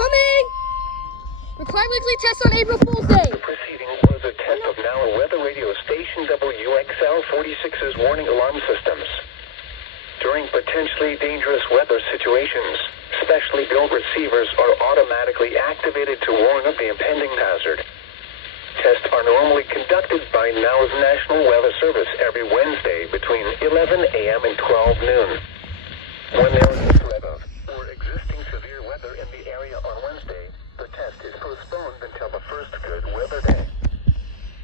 Incoming! Required weekly test on April Fool's Day. The preceding was a test of NOAA weather radio station WXL 46's warning alarm systems. During potentially dangerous weather situations, specially built receivers are automatically activated to warn of the impending hazard. Tests are normally conducted by NOAA's National Weather Service every Wednesday between 11 a.m. and 12 noon. When there is threat of or existing severe weather in the area on Wednesday, the test is postponed until the first good weather day.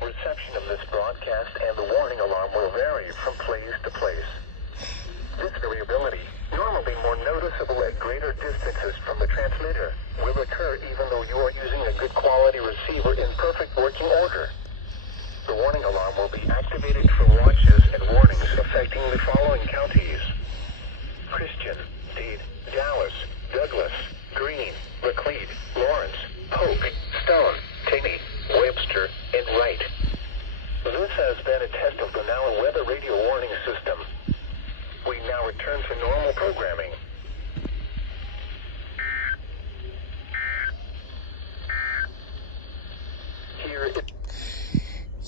Reception of this broadcast and the warning alarm will vary from place to place. This variability, normally more noticeable at greater distances from the transmitter, will occur even though you are using a good quality receiver in perfect working order. The warning alarm will be activated for watches and warnings affecting the following counties: Christian, Dade, Dallas, Douglas, Greene, Laclede, Lawrence, Polk, Stone, Taney, Webster, and Wright. This has been a test of the NOAA Weather Radio Warning System. We now return to normal programming.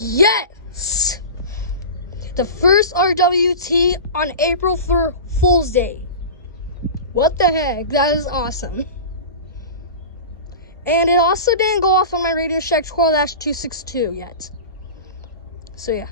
Yes! The first RWT on April Fool's Day. What the heck? That is awesome. And it also didn't go off on my Radio Shack 12-262 yet. So yeah.